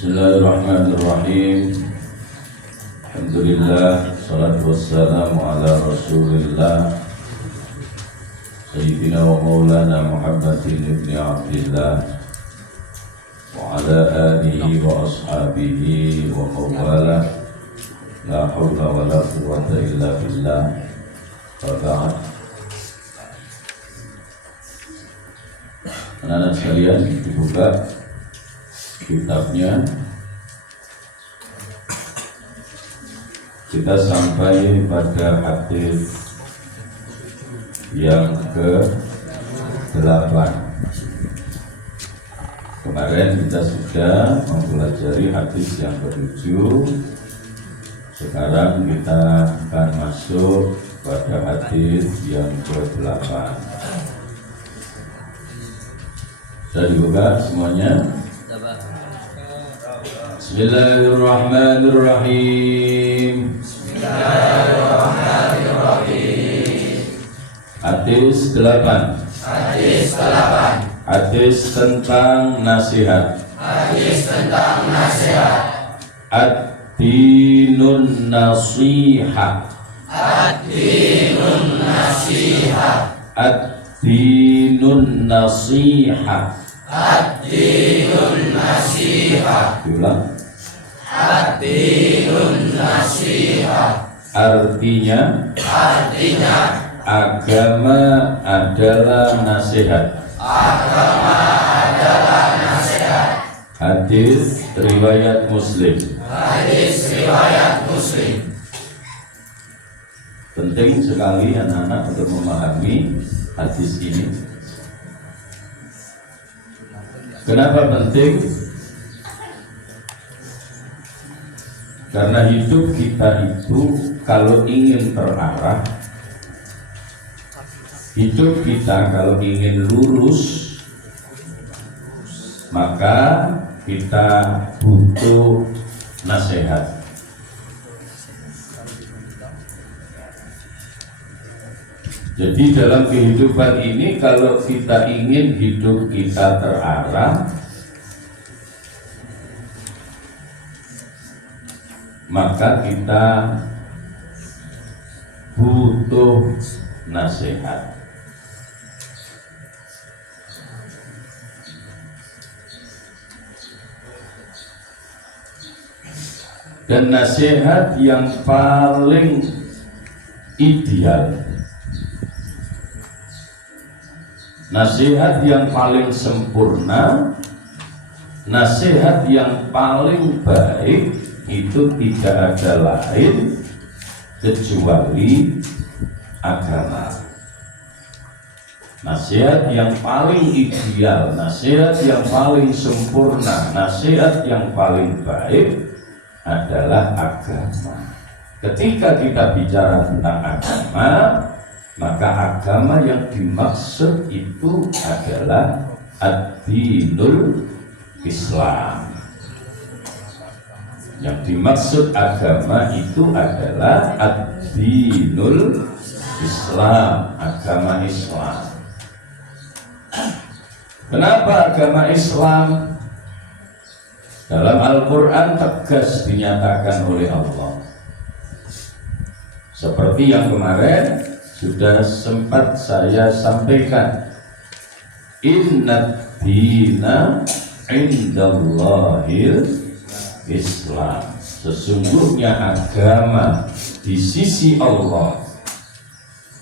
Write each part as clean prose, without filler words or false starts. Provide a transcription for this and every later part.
Bismillahirrahmanirrahim. Alhamdulillah, salatu wassalamu ala rasulillah Sayyidina wa maulana Muhammadin ibn Abdillah wa ala alihi wa ashabihi wa mawala. La hawla wa la quwwata illa billah. Wa ba'd. Anak-anak sekalian, dibuka kitabnya. Kita sampai pada hadis yang ke-8. Kemarin kita sudah mempelajari hadis yang ke-7. Sekarang kita akan masuk pada hadis yang ke-8. Sudah dibuka semuanya? Bismillahirrahmanirrahim. Hadis 8. Hadis tentang nasihat. Ad-dinun nasiha. Ad-dinun nasiha. Diulang. Artinya agama adalah nasihat. Hadis riwayat Muslim. Penting sekali anak-anak untuk memahami hadis ini. Kenapa penting? Karena hidup kita itu kalau ingin terarah, hidup kita kalau ingin lurus, maka kita butuh nasihat. Jadi dalam kehidupan ini kalau kita ingin hidup kita terarah, maka kita butuh nasihat. Dan nasihat yang paling ideal, nasihat yang paling sempurna, nasihat yang paling baik itu tidak ada lain kecuali agama. Nasihat yang paling ideal, nasihat yang paling sempurna, nasihat yang paling baik adalah agama. Ketika kita bicara tentang agama, maka agama yang dimaksud itu adalah ad-dinul Islam. Yang dimaksud agama itu adalah ad-dinul Islam, agama Islam. Kenapa agama Islam? Dalam Al-Quran tegas dinyatakan oleh Allah. Seperti yang kemarin sudah sempat saya sampaikan, Inna dina indallahil Islam. Sesungguhnya agama di sisi Allah,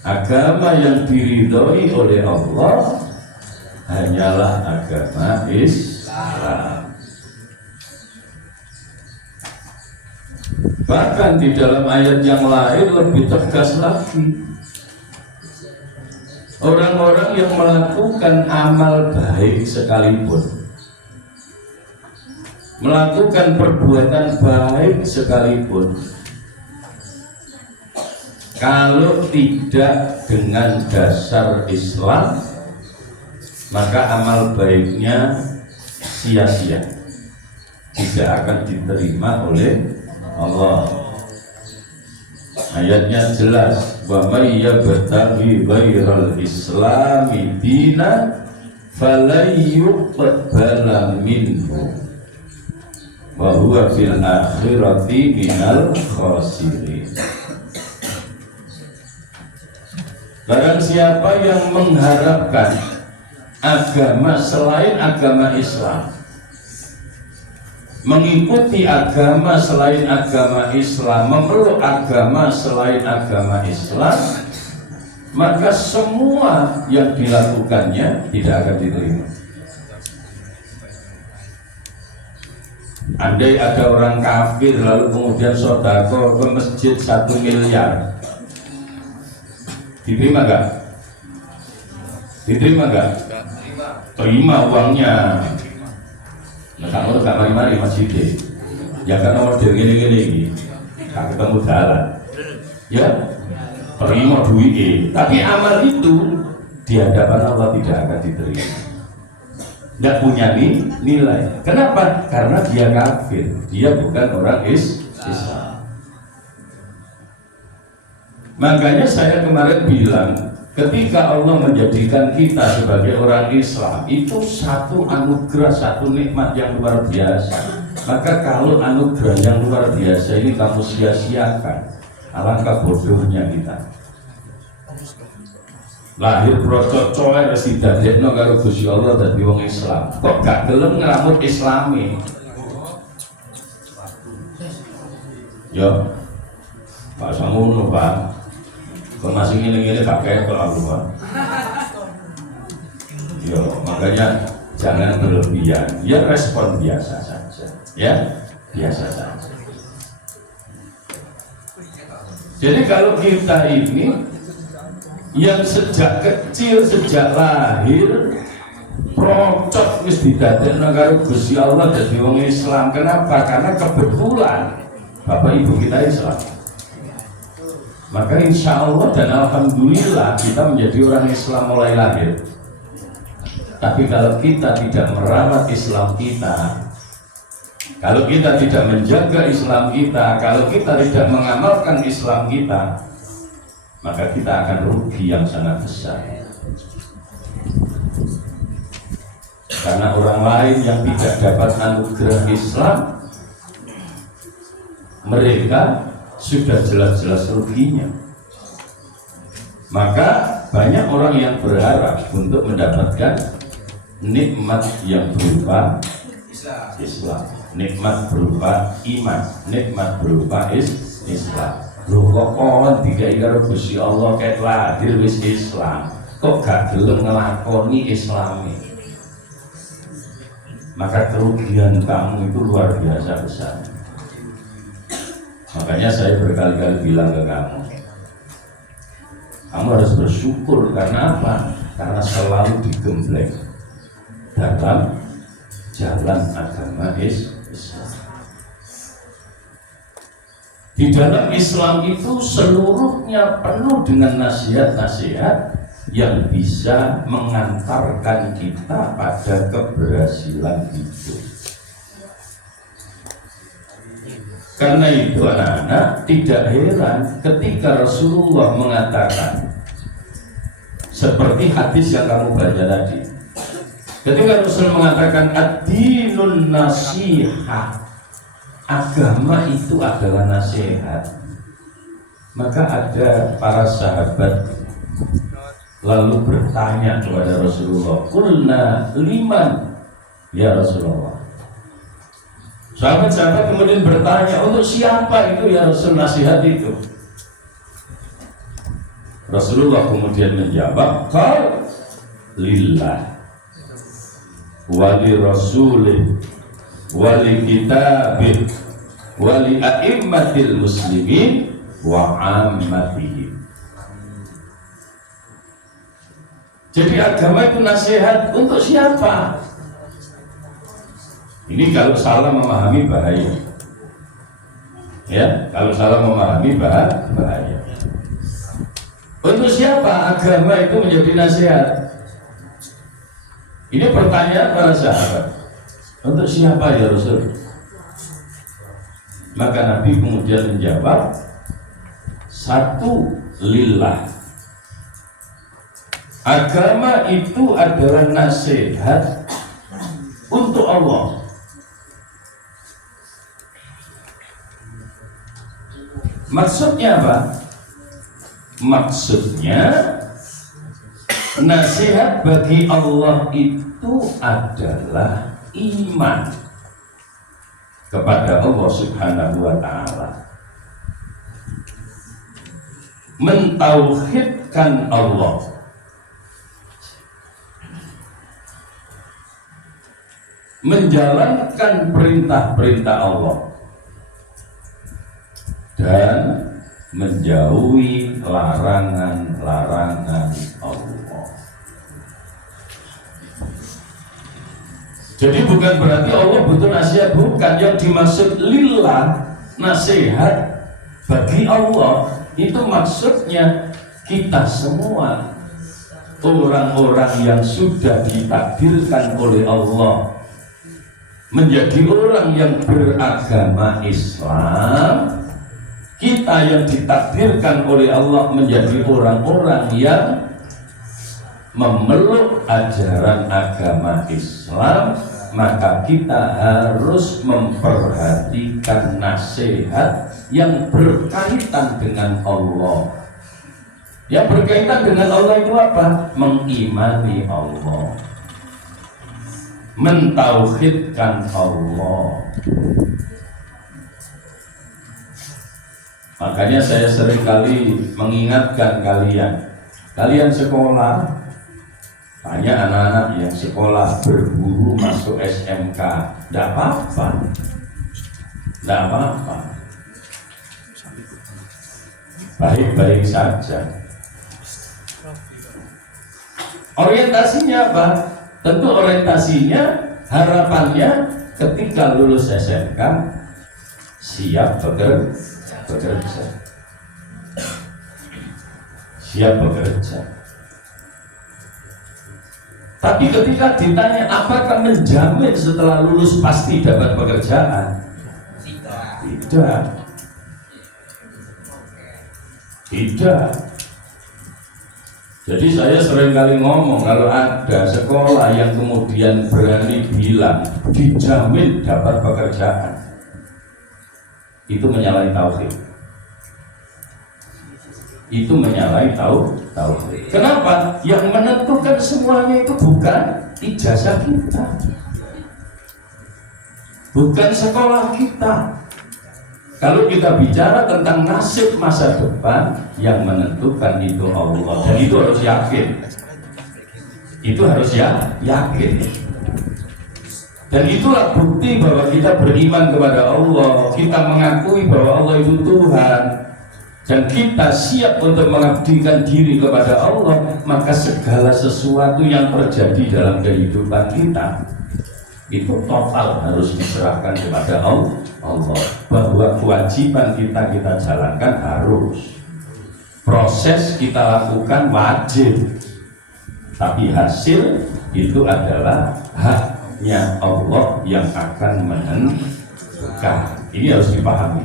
agama yang diridhoi oleh Allah hanyalah agama Islam. Bahkan di dalam ayat yang lain lebih tegas lagi. Orang-orang yang melakukan amal baik sekalipun, melakukan perbuatan baik sekalipun, kalau tidak dengan dasar Islam, maka amal baiknya sia-sia, tidak akan diterima oleh Allah. Ayatnya jelas, wa may yabtaghi ghairal islami dinan falan yuqbala minhu wa huwa fil akhirati minal khasirin. Barang siapa yang mengharapkan agama selain agama Islam, mengikuti agama selain agama Islam, memeluk agama selain agama Islam, maka semua yang dilakukannya tidak akan diterima. Andai ada orang kafir lalu kemudian sodako ke masjid 1 miliar, diterima gak? Diterima gak? Terima uangnya. Nah kamu tuh gak mari-mari masjid, ya kan nomor gini-gini gak ketemu jalan, ya terima duit, tapi amal itu di hadapan Allah tidak akan diterima, tidak punya nilai. Kenapa? Karena dia kafir, dia bukan orang Islam. Makanya saya kemarin bilang, ketika Allah menjadikan kita sebagai orang Islam, itu satu anugerah, satu nikmat yang luar biasa. Maka kalau anugerah yang luar biasa ini kamu sia-siakan, alangkah bodohnya kita. Lahir procot coer si dadekno karo Gusti Allah dadi wong Islam, kok gak gelem ngramut Islami. Yo, Pak Samono Pak, kok masih ngene-ngene gak ketok aku Pak. Yo, makanya jangan berlebihan, ya respon biasa saja, ya biasa saja. Jadi kalau kita ini yang sejak kecil, sejak lahir procot wis didadekno karo Gusti Allah dadi wong Islam. Kenapa? Karena kebetulan bapak ibu kita Islam. Maka insya Allah dan alhamdulillah kita menjadi orang Islam mulai lahir. Tapi kalau kita tidak merawat Islam kita, kalau kita tidak menjaga Islam kita, kalau kita tidak mengamalkan Islam kita, maka kita akan rugi yang sangat besar. Karena orang lain yang tidak dapat anugerah Islam, mereka sudah jelas-jelas ruginya. Maka banyak orang yang berharap untuk mendapatkan nikmat yang berupa Islam, nikmat berupa iman, nikmat berupa Islam. Loh kok kon dikai karo Gusti Allah ket lahir wis Islam, kok gak gelem ngelakoni Islami? Maka kerugian kamu itu luar biasa besar. Makanya saya berkali-kali bilang ke kamu, kamu harus bersyukur. Karena apa? Karena selalu digembleng dalam jalan agama Islam. Di dalam Islam itu seluruhnya penuh dengan nasihat-nasihat yang bisa mengantarkan kita pada keberhasilan hidup. Karena itu anak-anak tidak heran ketika Rasulullah mengatakan seperti hadis yang kamu baca tadi. Ketika Rasul mengatakan ad-dinun nasihah, agama itu adalah nasihat, maka ada para sahabat lalu bertanya kepada Rasulullah, "Qulna liman ya Rasulullah?" Sahabat-sahabat kemudian bertanya, untuk siapa itu ya Rasul nasihat itu? Rasulullah kemudian menjawab, "Qul lillah wali rasulih wali kitabih wali a'immatil muslimin wa ammatihim." Jadi agama itu nasihat untuk siapa? Ini kalau salah memahami bahaya. Ya, kalau salah memahami bahaya. Untuk siapa agama itu menjadi nasihat? Ini pertanyaan para sahabat. Untuk siapa ya Rasul? Maka Nabi kemudian menjawab, satu, lillah. Agama itu adalah nasihat untuk Allah. Maksudnya apa? Maksudnya nasihat bagi Allah itu adalah iman kepada Allah Subhanahu wa ta'ala, mentauhidkan Allah, menjalankan perintah-perintah Allah dan menjauhi larangan-larangan Allah. Jadi bukan berarti Allah butuh nasihat, bukan. Yang dimaksud lillah, nasihat bagi Allah, itu maksudnya kita semua orang-orang yang sudah ditakdirkan oleh Allah menjadi orang yang beragama Islam, kita yang ditakdirkan oleh Allah menjadi orang-orang yang memeluk ajaran agama Islam, maka kita harus memperhatikan nasihat yang berkaitan dengan Allah. Yang berkaitan dengan Allah itu apa? Mengimani Allah, mentauhidkan Allah. Makanya saya seringkali mengingatkan kalian sekolah, tanya anak-anak yang sekolah berburu masuk SMK, tidak apa-apa, baik-baik saja. Orientasinya apa? Tentu orientasinya, harapannya ketika lulus SMK siap bekerja, siap bekerja. Tapi ketika ditanya apakah menjamin setelah lulus pasti dapat pekerjaan? Tidak. Jadi saya sering kali ngomong, kalau ada sekolah yang kemudian berani bilang dijamin dapat pekerjaan, itu menyalahi tauhid. Itu menyalahi tauhid. Kenapa? Yang menentukan semuanya itu bukan ijazah kita, bukan sekolah kita. Kalau kita bicara tentang nasib masa depan, yang menentukan itu Allah, dan itu harus yakin. Itu harus yakin. Dan itulah bukti bahwa kita beriman kepada Allah, kita mengakui bahwa Allah itu Tuhan, dan kita siap untuk mengabdikan diri kepada Allah. Maka segala sesuatu yang terjadi dalam kehidupan kita itu total harus diserahkan kepada Allah. Bahwa kewajiban kita jalankan harus, proses kita lakukan wajib, tapi hasil itu adalah haknya Allah yang akan menentukan. Ini harus dipahami,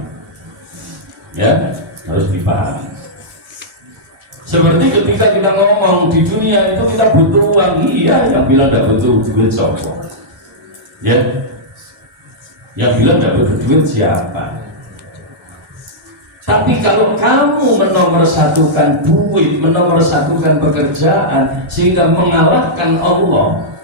ya, harus dipahami. Seperti ketika kita ngomong di dunia itu kita butuh uang, iya, yang bilang tidak butuh duit sopo, ya, yang bilang tidak butuh duit siapa? Tapi kalau kamu menomorsatukan duit, menomorsatukan pekerjaan sehingga mengalahkan Allah,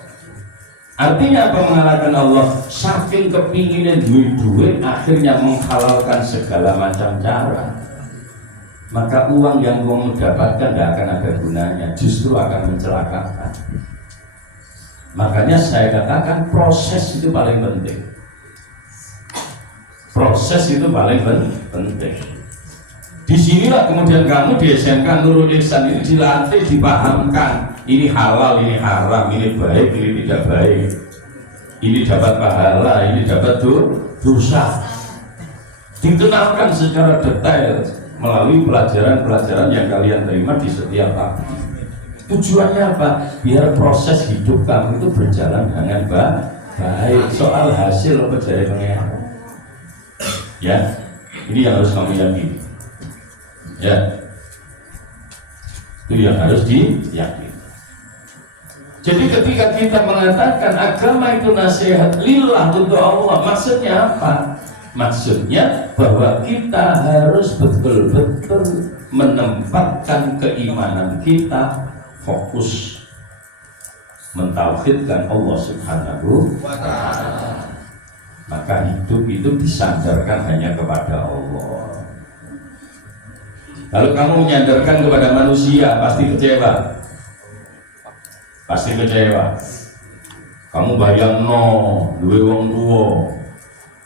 artinya apa mengalahkan Allah? Saking kepinginin duit akhirnya menghalalkan segala macam cara, maka uang yang kamu dapatkan tidak akan ada gunanya, justru akan mencelakakan. Makanya saya katakan proses itu paling penting. Proses itu paling penting. Disinilah kemudian kamu di SMK Nurul Ihsan ini dilatih, dipahamkan ini halal, ini haram, ini baik, ini tidak baik, ini dapat pahala, ini dapat dosa. Dikenalkan secara detail melalui pelajaran-pelajaran yang kalian terima di setiap pagi. Tujuannya apa? Biar proses hidup kamu itu berjalan dengan baik. Soal hasil apa dari pengenalan, ya, ini yang harus kamu yakini, ya, itu yang harus diyakini. Jadi ketika kita mengatakan agama itu nasihat lillah untuk Allah, maksudnya apa? Maksudnya bahwa kita harus betul-betul menempatkan keimanan kita fokus mentauhidkan Allah Subhanahu wa ta'ala. Maka hidup itu disandarkan hanya kepada Allah. Kalau kamu menyandarkan kepada manusia, pasti kecewa. Pasti kecewa. Kamu bayang duwe wong tua.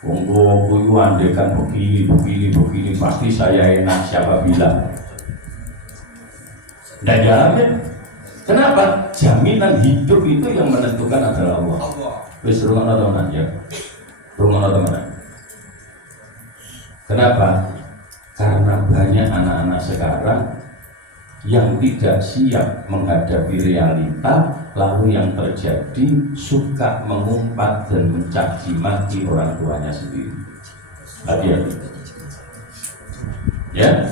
Wong tua kuwi andekan begini, pasti saya enak, siapa bilang? Tidak jamin. Kenapa? Jaminan hidup itu yang menentukan adalah Allah. Wis rungono tenan ya. Rungono tenan. Kenapa? Karena banyak anak-anak sekarang yang tidak siap menghadapi realita, lalu yang terjadi suka mengumpat dan mencaci maki orang tuanya sendiri. Hati-hati. Ya,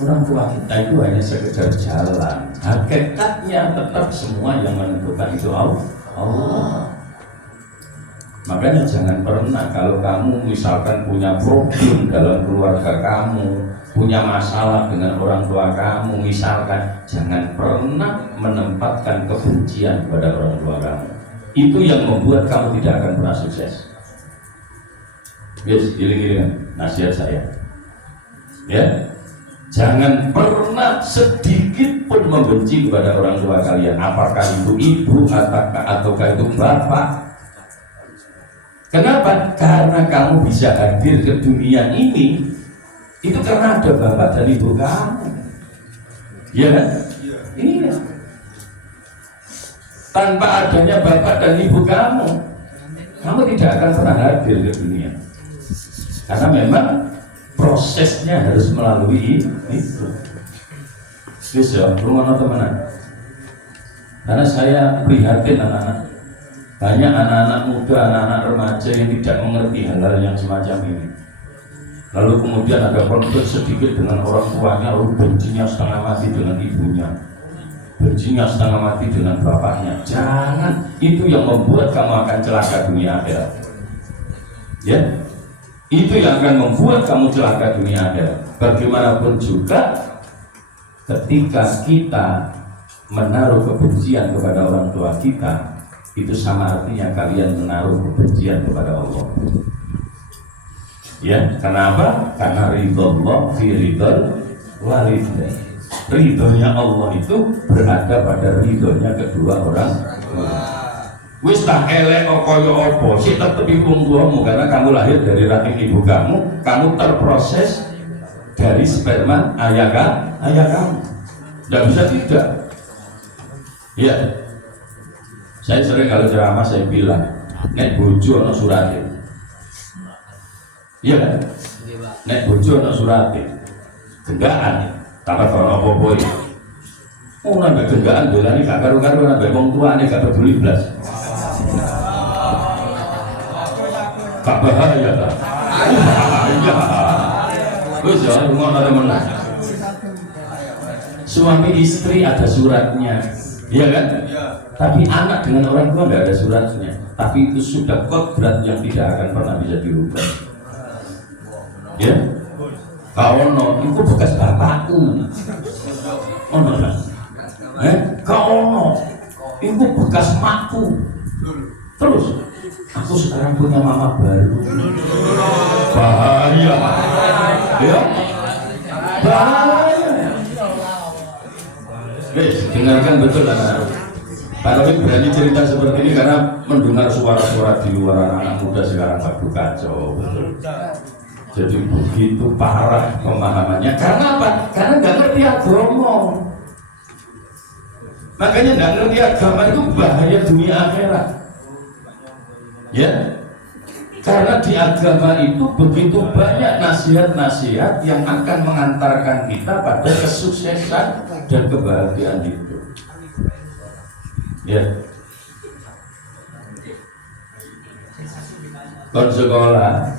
orang tua kita itu hanya sekedar jalan. Hakikatnya tetap semua yang menentukan itu Allah. Makanya jangan pernah kalau kamu misalkan punya problem dalam keluarga kamu, punya masalah dengan orang tua kamu, misalkan jangan pernah menempatkan kebencian pada orang tua kamu. Itu yang membuat kamu tidak akan pernah sukses. Yes, giling-gilingan nasihat saya. Ya, jangan pernah sedikit pun membenci kepada orang tua kalian, apakah itu ibu ataukah itu bapak. Kenapa? Karena kamu bisa hadir ke dunia ini itu karena ada bapak dan ibu kamu. Iya kan? Iya. Tanpa adanya bapak dan ibu kamu tidak akan pernah hadir ke dunia. Karena memang prosesnya harus melalui itu. Bisa, rumah teman-teman. Karena saya prihatin anak-anak. Banyak anak-anak muda, anak-anak remaja yang tidak mengerti hal-hal yang semacam ini. Lalu kemudian ada konflik sedikit dengan orang tuanya, lalu bencinya setengah mati dengan ibunya, bencinya setengah mati dengan bapaknya. Jangan, itu yang membuat kamu akan celaka dunia akhirat. Ya, itu yang akan membuat kamu celaka dunia akhirat. Bagaimanapun juga, ketika kita menaruh kebencian kepada orang tua kita, itu sama artinya kalian menaruh kebencian kepada Allah. Ya, kenapa? Karena ridho fi ridhol walidain. Ridhonya Allah itu berada pada ridhonya kedua orang tua. Wis tak elek kaya apa sih tetep iku wong tuamu, karena kamu lahir dari rahim ibu kamu terproses dari sperma ayah kamu. Tidak bisa tidak. Ya. Saya sering kalau ceramah saya bilang, nek bojo ana surate. Iya kan? Nek bojo ana surate. Genggaan, tambah ora apa-apa iki. Oh, nambah genggaan dolane gak karo-karo nambah wong tuane gak peduli blas. Gak bahaya ta? Bahaya. Wis ya, ngono teman-teman. Suami istri ada suratnya. Iya kan? Tapi anak dengan orang tua nggak ada suratnya. Tapi itu sudah kodrat yang tidak akan pernah bisa dirubah. Ya, kau itu bekas bapakku. Kan? Kau itu bekas makku. Terus, aku sekarang punya mama baru. Bahaya. Ya, bahaya. Dengarkan betul anak-anak. Pak Taufik berani cerita seperti ini karena mendengar suara-suara di luar anak muda sekarang waduh kacau betul. Jadi begitu parah pemahamannya. Karena apa? Karena nggak ngerti agama. Makanya nggak ngerti agama itu bahaya dunia akhirat. Ya, karena di agama itu begitu banyak nasihat-nasihat yang akan mengantarkan kita pada kesuksesan dan kebahagiaan hidup. Ya, kon sekolah,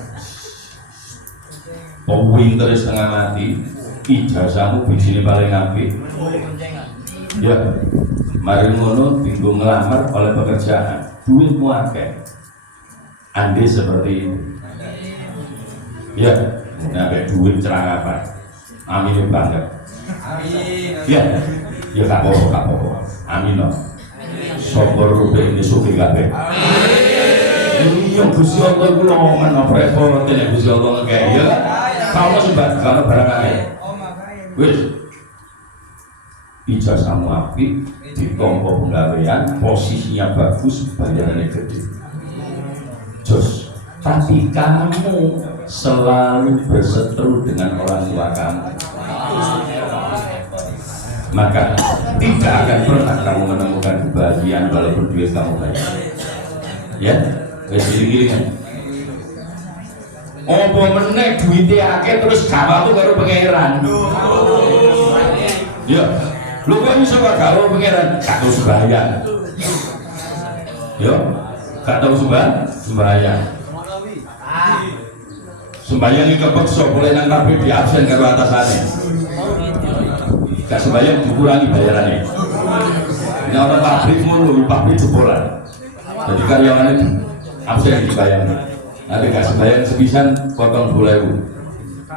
pinter setengah mati, ijazahmu bisnis paling apik. Ya, mari ngono tinggal ngelamar oleh pekerjaan, duitmu akeh. Andai seperti itu, Ya, sampai duit cerang apa? Amin banget. Amin. Ya, ya gak apa-apa. Amin loh. Sopor rubik ini suki kabeh. Amin. Yang Gusti Allah ku lomen apa repot nek Gusti Allah ngekek ya. Kalau sebab kalau barang akeh. Wis. Ijazahmu apik, ditampa penggawean, posisinya bagus, bayarannya gede. Jos. Tapi kamu selalu berseteru dengan orang tua kamu, maka tidak akan pernah kamu menemukan kebahagiaan walaupun duit kamu banyak. Ya, giling-gilingan. Apa meneh duitnya akeh terus gawa tuh karo pangeran. Ya, lu kok iso gak gawa pangeran? Gak tau sembahyang. Yo, gak tau sembahyang. Sembahyang ini kepeksa boleh nang kabeh di absen karo atasane. Gak sembahyang dikurangi bayarannya. Ini orang pabrik mulu, pabrik jebolan. Jadi karyawannya absen dibayar. Nanti gak sembahyang sepisan potong 10.000.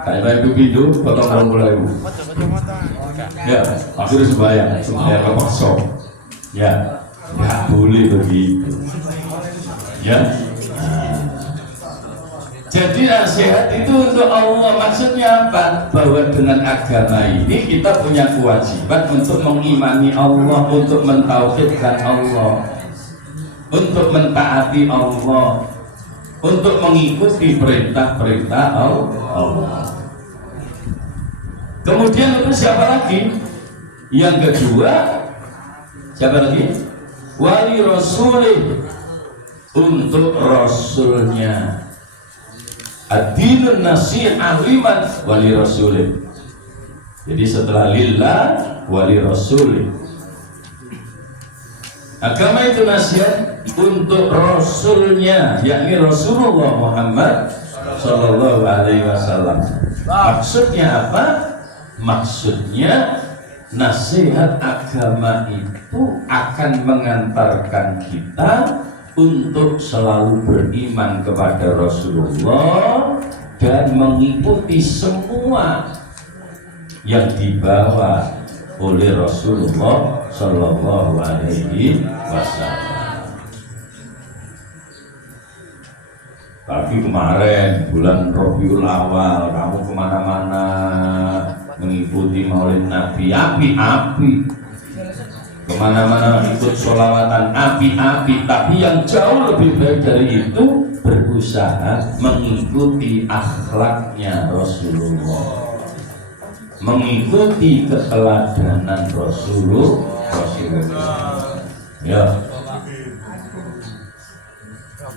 Kayak itu pindu potong 20.000. Ya, akhirnya sembahyang kepeksa. Ya, gak boleh begitu. Ya. Jadi nasihat itu untuk Allah, maksudnya apa? Bahwa dengan agama ini kita punya kewajiban untuk mengimani Allah, untuk mentauhidkan Allah, untuk mentaati Allah, untuk mengikuti perintah-perintah Allah. Kemudian itu siapa lagi? Yang kedua, siapa lagi? Wali Rasulih, untuk Rasulnya. Ad-dinun nasihah liman wali rasulih. Jadi setelah lillah wali rasulih. Agama itu nasihat untuk rasulnya, yakni Rasulullah Muhammad sallallahu alaihi wasallam. Maksudnya apa? Maksudnya nasihat agama itu akan mengantarkan kita untuk selalu beriman kepada Rasulullah dan mengikuti semua yang dibawa oleh Rasulullah Sallallahu Alaihi Wasallam. Tapi kemarin bulan Rabiul Awal kamu kemana-mana mengikuti Maulid Nabi, api-api. Kemana-mana ikut sholawatan api-api, tapi yang jauh lebih baik dari itu berusaha mengikuti akhlaknya Rasulullah, mengikuti keteladanan Rasulullah. Ya.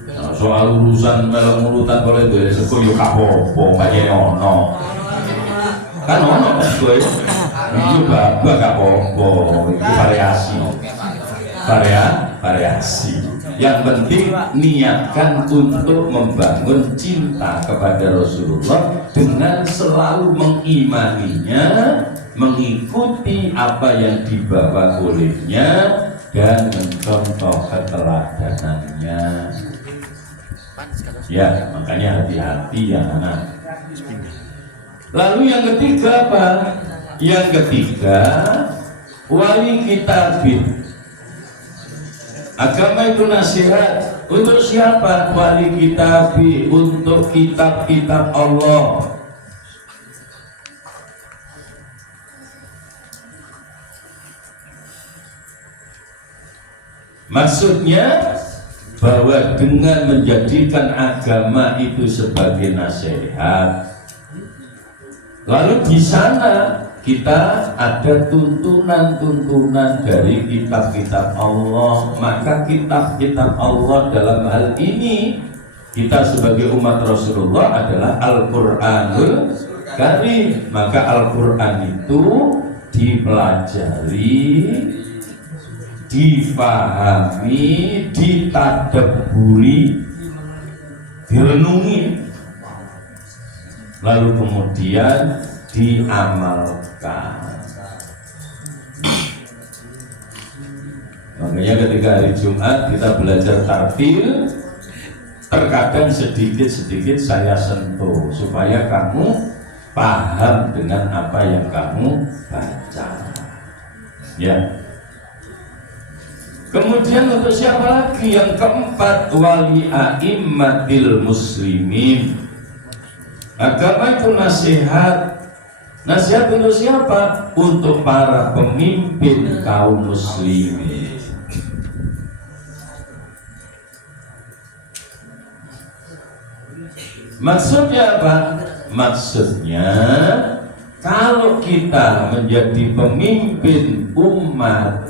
Nah, soal urusan meleng-mulutan boleh dari sekolah yuk apa-apa, kayaknya ono. Kan ono gue. Itu gak apa-apa, itu variasi. Yang penting niatkan untuk membangun cinta kepada Rasulullah dengan selalu mengimaninya, mengikuti apa yang dibawa olehnya dan mencontoh keteladanannya. Ya, makanya hati-hati ya anak. Lalu yang ketiga apa? Yang ketiga, wali kitabin. Agama itu nasihat untuk siapa? Wali kitabi, untuk kitab-kitab Allah. Maksudnya bahwa dengan menjadikan agama itu sebagai nasihat, lalu di sana kita ada tuntunan-tuntunan dari kitab-kitab Allah. Maka kitab-kitab Allah dalam hal ini kita sebagai umat Rasulullah adalah Al-Quranul Karim. Maka Al-Quran itu dipelajari, difahami, ditadabburi, direnungi, lalu kemudian diamalkan. Makanya ketika hari Jumat kita belajar tartil, terkadang sedikit-sedikit saya sentuh supaya kamu paham dengan apa yang kamu baca. Ya. Kemudian untuk siapa lagi? Yang keempat, wali a'immatil muslimin. Agama itu nasihat. Nasihat untuk siapa? Untuk para pemimpin kaum muslimin. Maksudnya apa? Maksudnya kalau kita menjadi pemimpin umat,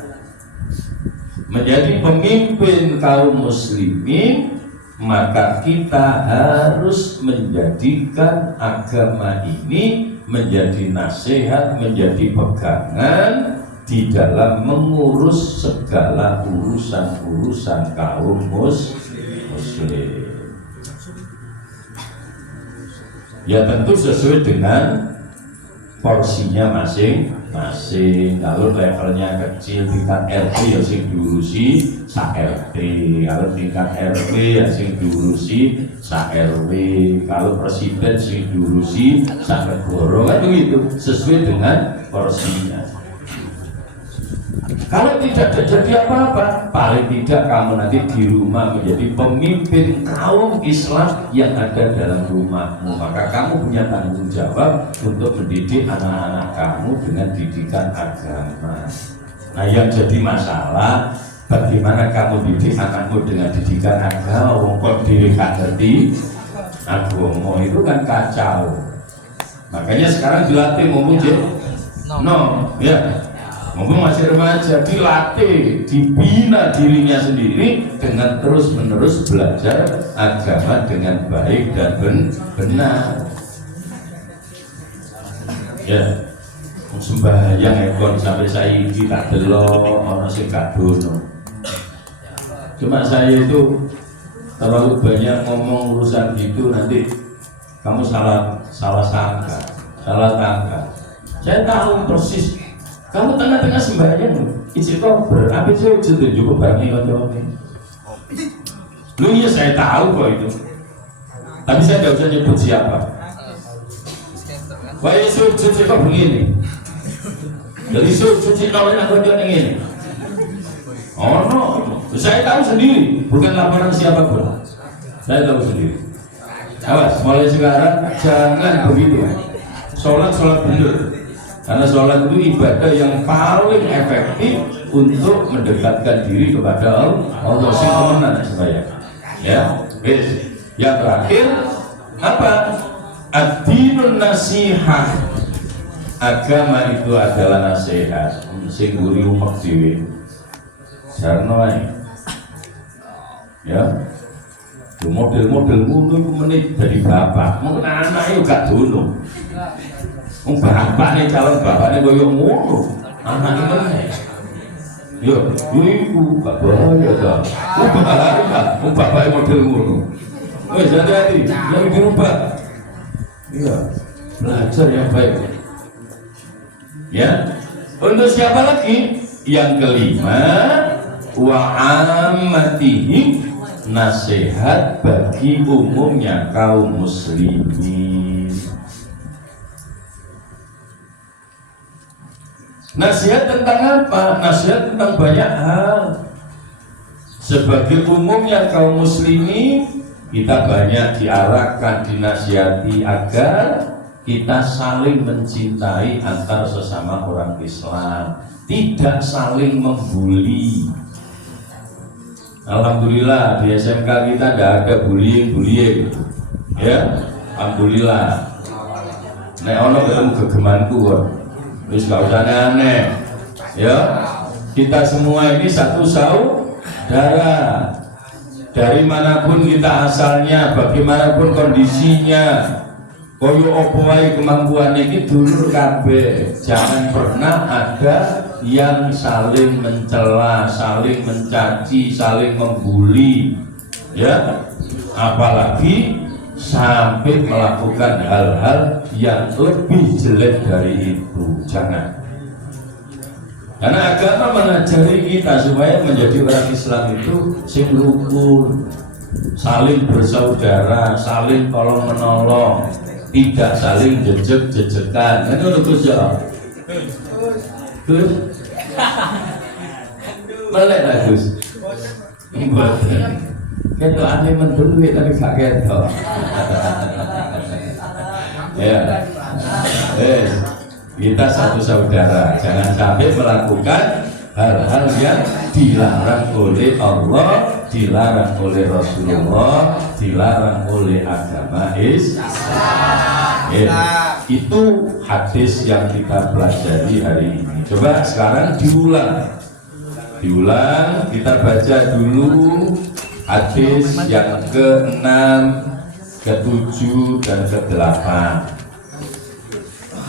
menjadi pemimpin kaum muslimin, maka kita harus menjadikan agama ini menjadi nasihat, menjadi pegangan di dalam mengurus segala urusan-urusan kaum muslim. Ya tentu sesuai dengan porsinya masing-masing. Kalau levelnya kecil tingkat RT ya sing diurusi sak RT, kalau tingkat RW ya sing diurusi sak RW, kalau presiden sing diurusi sak negara, kan begitu, sesuai dengan porsinya. Kalau tidak terjadi apa-apa, paling tidak kamu nanti di rumah menjadi pemimpin kaum Islam yang ada dalam rumahmu. Maka kamu punya tanggung jawab untuk mendidik anak-anak kamu dengan didikan agama. Nah, yang jadi masalah, bagaimana kamu didik anakmu dengan didikan agama? Wong diri gak ngerti agama itu kan kacau. Makanya sekarang dilatih memuji, ya. Mumpung masih remaja, dilatih, dibina dirinya sendiri dengan terus-menerus belajar agama dengan baik dan benar. Ya, sembahyang ekor sampai saya ini tak delok, orang sing gak dono. Cuma saya itu terlalu banyak ngomong urusan gitu, nanti kamu salah sangka, salah tangkap. Saya tahu persis. Kamu tengah-tengah sembahyang, isi kober, habis itu cukup bangi ngomong. Lu ya saya tahu kok itu, tapi saya tidak usah nyebut siapa. Wah itu cuci kok begini, jadi cuci nolin aku dia ini. Oh no, saya tahu sendiri, bukan laporan siapapun. Saya tahu sendiri. Awas, mulai sekarang jangan begitu. Sholat benar. Karena sholat itu ibadah yang paling efektif untuk mendekatkan diri kepada Allah. Sing temenan sembahyang. Ya, yang terakhir apa? Ad-dinun nasihah. Agama itu adalah nasihat. Sing guri umek dhewe. Sarno ae. Ya. Model-model ngono iku menit dari bapak. Mungkin anake gak dono. Bapak nih calon bapaknya koyo ngono, anaknya mana? Yo, ibu bapak ya dah. Bapaknya model ngono. Hati-hati, jangan dirubah. Iya, belajar yang baik. Ya, untuk siapa lagi? Yang kelima, wa ammatihim, nasihat bagi umumnya kaum muslimin. Nasihat tentang apa? Nasihat tentang banyak hal. Sebagai umumnya kaum muslimin, kita banyak diarahkan, dinasihati agar kita saling mencintai antar sesama orang Islam, tidak saling membuli. Alhamdulillah di SMK kita tidak ada bullying, ya. Alhamdulillah. Nek ono ketemu gegemanku kok. Wis gak usah aneh, ya. Kita semua ini satu saudara. Dari manapun kita asalnya, bagaimanapun kondisinya, koyo opo wae kemampuan iki dulur kabeh. Jangan pernah ada yang saling mencela, saling mencaci, saling membuli, ya. Apalagi sampai melakukan hal-hal yang lebih jelek dari itu. Jangan. Karena agama mengajari kita supaya menjadi orang Islam itu sing rukun, saling bersaudara, saling tolong menolong, tidak saling jejek-jejekan. Kan ngono Gus ya. Gus. Boleh lah Gus. Kalau aneh mendung tapi gak ketok. Ya, kita satu saudara, jangan sampai melakukan hal-hal yang dilarang oleh Allah, dilarang oleh Rasulullah, dilarang oleh agama Islam. Itu hadis yang kita pelajari hari ini. Coba sekarang diulang, kita baca dulu hadis yang ke-6, ke-7 dan ke-8.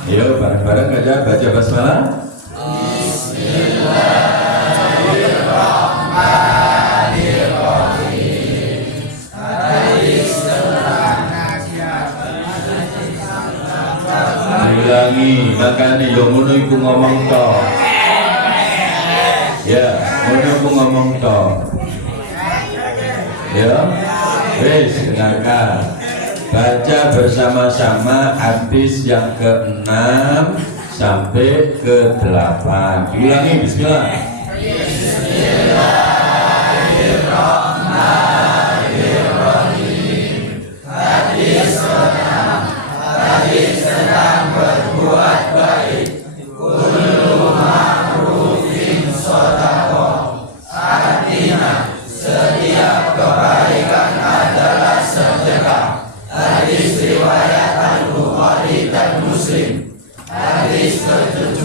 Ayo bareng-bareng aja baca basmalah. Bismillahirrahmanirrahim. Hadis tentang ulangi, makanya yang ngono iku ngomong to. Ya, ngono iku ngomong to. Ya, wis dengarkan. Baca bersama-sama hadis yang ke-6 sampai ke-8. Diulangi, bismillah. Bismillahirrahmanirrahim. Hadis tentang berbuat baik. Kullu ma'rufin shadaqah. Artinya setiap kebaikan adalah sedekah. Hadis riwayat Al-Bukhari dan Muslim. Hadis ke-7,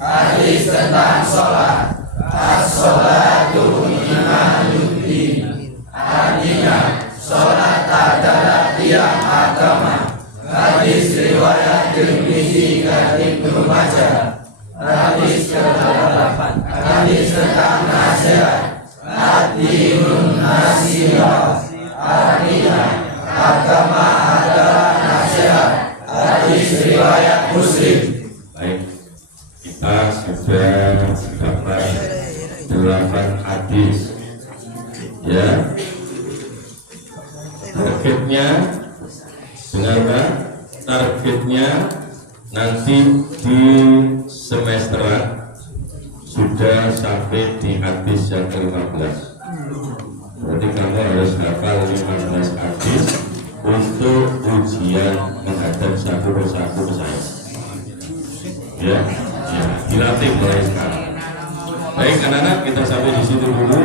hadis tentang sholat. As-sholatu imanuddin. Artinya sholat adalah tiang agama. Hadis riwayat Tirmidzi dan Ibnu Majah. Hadis ke-8, hadis tentang nasihat. Ad-dinun nasihat. Artinya agama adalah nasihat. Hadis riwayat Muslim. Baik, kita sudah dapat 8 hadis. Ya, targetnya dengarkan, targetnya nanti di semesteran sudah sampai di hadis yang ke-15. Berarti kamu harus hafal 15 hadis untuk ujian menghadap satu persatu ke saya. Ya, dilatih mulai sekarang. Baik anak-anak, kita sampai di situ dulu.